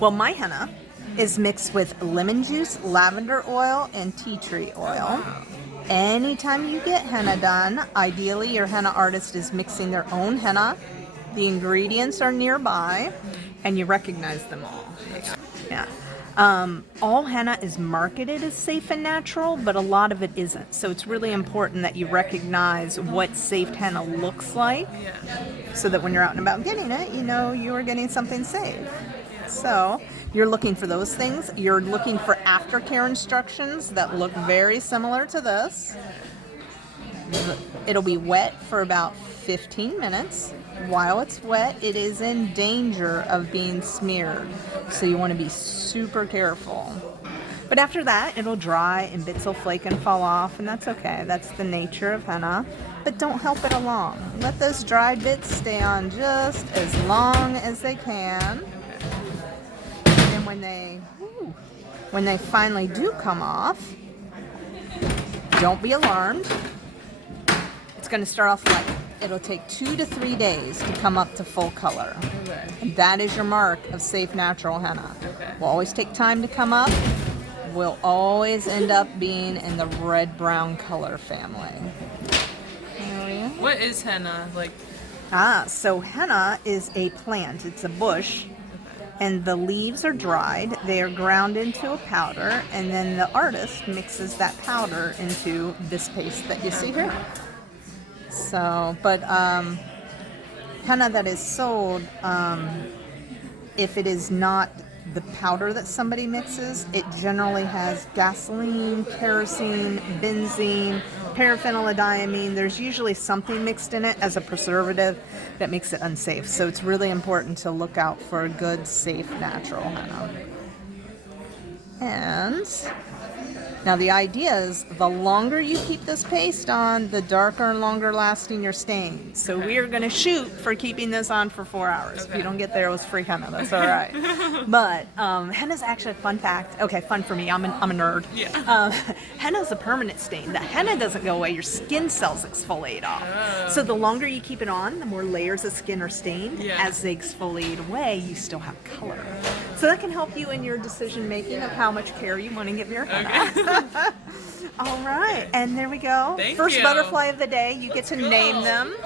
Well, my henna is mixed with lemon juice, lavender oil, and tea tree oil. Anytime you get henna done, ideally your henna artist is mixing their own henna. The ingredients are nearby, and you recognize them all. Yeah. All henna is marketed as safe and natural, but a lot of it isn't. So it's really important that you recognize what safe henna looks like, so that when you're out and about getting it, you know you are getting something safe. So you're looking for those things. You're looking for aftercare instructions that look very similar to this. It'll be wet for about 15 minutes. While it's wet, it is in danger of being smeared, so you want to be super careful. But after that, it'll dry and bits will flake and fall off, and that's okay. That's the nature of henna. But don't help it along. Let those dried bits stay on just as long as they can. And when they finally do come off, don't be alarmed. It's going to start off light. It'll take 2 to 3 days to come up to full color. Okay. And that is your mark of safe natural henna. Okay. Will always take time to come up. Will always end up being in the red-brown color family. What is henna? Like, So henna is a plant. It's a bush. And the leaves are dried. They are ground into a powder. And then the artist mixes that powder into this paste that you see here. So, but henna that is sold, if it is not the powder that somebody mixes, it generally has gasoline, kerosene, benzene, paraphenyladiamine. There's usually something mixed in it as a preservative that makes it unsafe. So it's really important to look out for a good, safe, natural henna. And now the idea is the longer you keep this paste on, the darker and longer lasting your stain. So we are going to shoot for keeping this on for 4 hours. If you don't get there, it was free henna. That's all right. But henna's actually a fun fact. Okay, fun for me. I'm a nerd. Yeah. Henna's a permanent stain. The henna doesn't go away. Your skin cells exfoliate off. So the longer you keep it on, the more layers of skin are stained. Yeah. As they exfoliate away, you still have color. So that can help you in your decision making of how much care you want to give your henna. Okay. All right, and there we go. Thank First you. butterfly of the day. You get to name them.